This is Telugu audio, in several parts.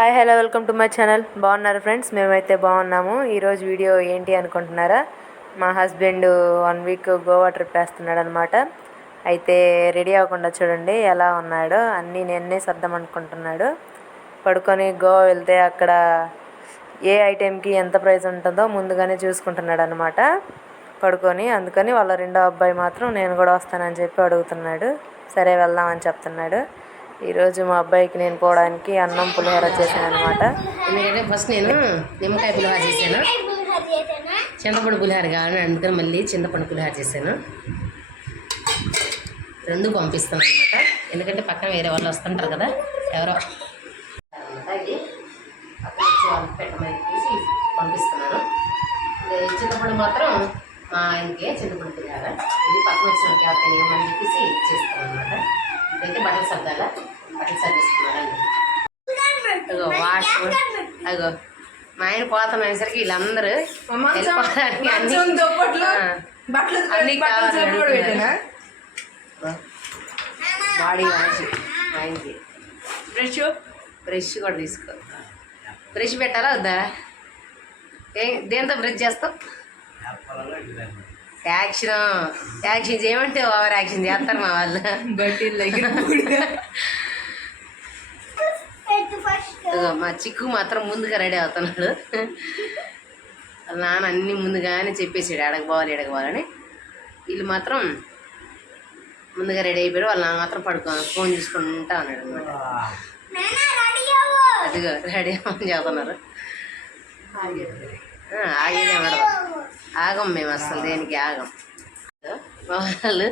Hi hello welcome to my channel. బాగున్నారు ఫ్రెండ్స్? మేమైతే బాగున్నాము. ఈరోజు వీడియో ఏంటి అనుకుంటున్నారా? మా హస్బెండ్ 1 వీక్ గోవా ట్రిప్ వేస్తున్నాడు అనమాట. అయితే రెడీ అవ్వకుండా చూడండి ఎలా ఉన్నాడో. అన్నీ నేనే సర్దామనుకుంటున్నాడు. పడుకొని గోవా వెళ్తే అక్కడ ఏ ఐటెంకి ఎంత ప్రైస్ ఉంటుందో ముందుగానే చూసుకుంటున్నాడు అనమాట పడుకొని. అందుకని వాళ్ళ రెండో అబ్బాయి మాత్రం నేను కూడా వస్తానని చెప్పి అడుగుతున్నాడు. సరే వెళ్దామని చెప్తున్నాడు. ఈరోజు మా అబ్బాయికి నేను పోవడానికి అన్నం పులిహోర చేశాను అనమాట. ఎందుకంటే ఫస్ట్ నేను నిమ్మకాయ పులిహోర చేశాను, చింతపండు పులిహోర కావాలని అందుకని మళ్ళీ చింతపండు పులిహోర చేశాను. రెండు పంపిస్తాను అనమాట. ఎందుకంటే పక్కన వేరే వాళ్ళు వస్తుంటారు కదా, ఎవరో ఇది పక్కన వచ్చే వాళ్ళు పెట్టమని చూసి పంపిస్తున్నాను. చింతపండు మాత్రం మా ఆయనకి చింతపండు పులిహోర, ఇది పక్కన వచ్చిన వాళ్ళకి ఎవరికైనా ఇవ్వమని చెప్పేసి చేస్తాను అనమాట. ఇదైతే బట్టలు సర్దాలా, బట్టలు సర్దిస్తున్నాడు. అగో వాష్ అగో మా ఆయన పోతున్నసరికి వీళ్ళందరూ అన్నీ కావాలి. బాడీ వాష్ మా ఆయనకి. బ్రష్ కూడా తీసుకో. బ్రష్ పెట్టాలా వద్దా? దేంతో బ్రష్ చేస్తావు? యాక్షన్ చేయమంటే ఓవర్ యాక్షన్ చేస్తారు మా వాళ్ళు. మా చిక్కు మాత్రం ముందుగా రెడీ అవుతున్నాడు. నాన్న అన్నీ ముందుగానే చెప్పేసాడు ఎడకపోవాలి ఎడకపోవాలని. వీళ్ళు మాత్రం ముందుగా రెడీ అయిపోయారు. వాళ్ళ నాన్న మాత్రం పడుకోవాలి, ఫోన్ చూసుకుంటా ఉన్నాడు అనమాట. అదిగో రెడీ అవ్వని చెబుతున్నారు. ఆగేదే మేడం, ఆగం మేము అసలు దేనికి ఆగం. వాళ్ళు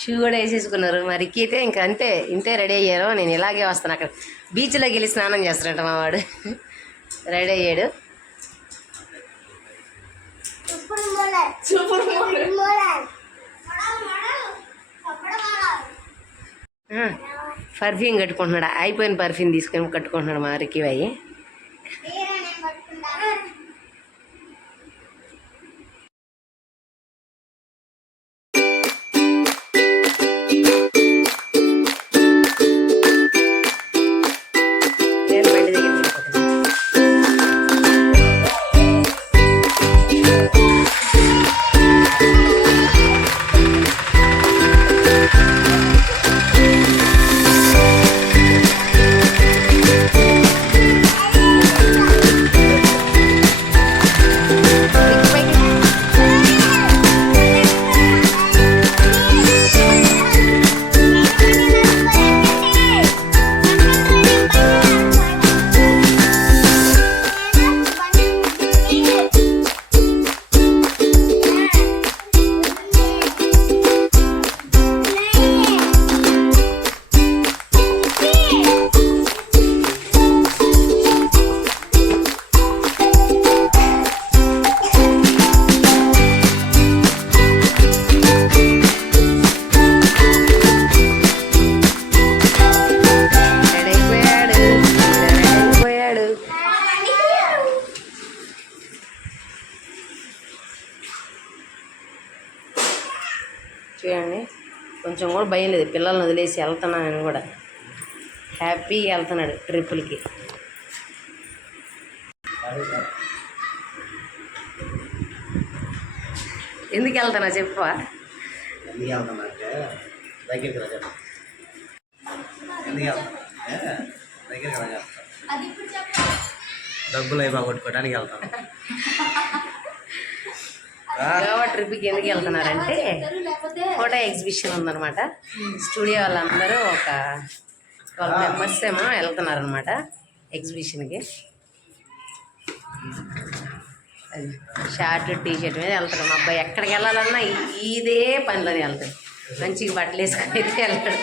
షూ కూడా వేసేసుకున్నారు. మరి అయితే ఇంకా అంతే, ఇంతే రెడీ అయ్యారు. నేను ఇలాగే వస్తాను. అక్కడ బీచ్లోకి వెళ్ళి స్నానం చేస్తాడంట మా వాడు. రెడీ అయ్యాడు. పర్ఫ్యూమ్ కట్టుకుంటున్నాడు. అయిపోయిన పర్ఫ్యూమ్ తీసుకొని కట్టుకుంటున్నాడు మా రిక్కి అయ్యి. చూడండి, కొంచెం కూడా భయం లేదు. పిల్లల్ని వదిలేసి వెళ్తున్నాను కూడా హ్యాపీగా వెళ్తున్నాడు ట్రిప్పులకి. ఎందుకు వెళ్తున్నా చెప్పవా? డబ్బులు అయి బాగొట్టుకోవడానికి వెళ్తాను. గోవా ట్రిప్కి ఎందుకు వెళ్తున్నారంటే ఫోటో ఎగ్జిబిషన్ ఉందన్నమాట. స్టూడియో వాళ్ళందరూ ఒక 12 మెంబర్స్ ఏమో వెళ్తున్నారనమాట ఎగ్జిబిషన్కి. షార్ట్ టీషర్ట్ మీద వెళ్తాడు మా అబ్బాయి. ఎక్కడికి వెళ్ళాలన్నా ఇదే పనిలోనే వెళ్తాడు. మంచిగా బట్టలు వేసుకొని అయితే వెళ్తాడు.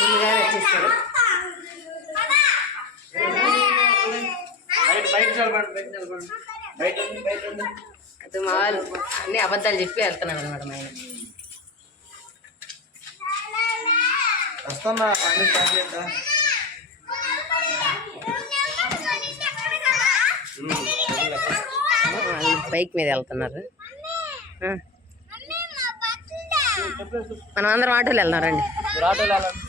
ముందుగా వచ్చేస్తాడు. అది మా వాళ్ళు అన్ని అబద్ధాలు చెప్పి వెళ్తున్నాడు అనమాట. మా ఆయన బైక్ మీద వెళ్తున్నారు. ఆ. మనం అందరం ఆటోలో వెళ్దాం రండి. మీరు ఆటోలో వెళ్ళండి.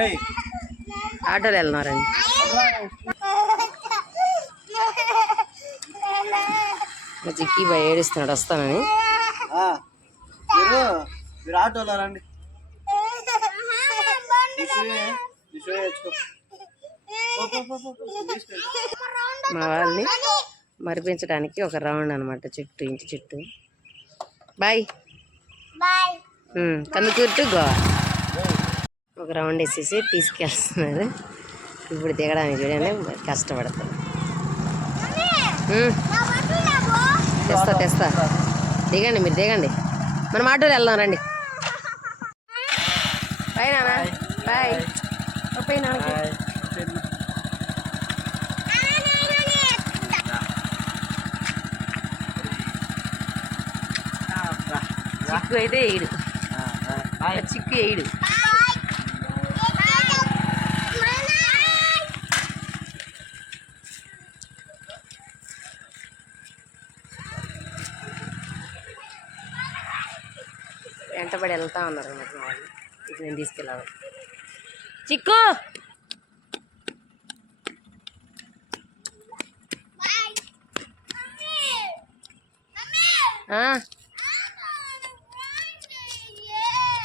ఏయ్, ఆటోలో వెళ్దాం రండి. మా చిక్కి బాయ్ ఏడుస్తున్నాడు వస్తానని. ఆ, మీరు మీరు ఆటోలో రండి. తెచ్చుకో. మా వాళ్ళని మరిపించడానికి ఒక రౌండ్ అనమాట, చుట్టూ ఇంటి చుట్టూ. బాయ్ కందుకూరు గోవా ఒక రౌండ్ వేసేసి తీసుకెళ్తున్నారు. ఇప్పుడు దిగడానికి చూడండి కష్టపడతారు. తెస్తా దిగండి, మీరు దిగండి. మనం ఆటోలో వెళ్దాం రండి. బాయ్ నాన్న. బాయ్ బాయ్ నాన్న. చిక్కు అయితే వేయడు, చిక్కు వేయడు. వెంటబడి వెళ్తా ఉన్నారు అన్నమాట మా వాళ్ళు. ఇక నేను తీసుకెళ్ళాలి. చిక్కు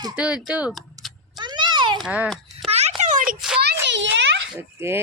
ఇటు ఇటు. ఓకే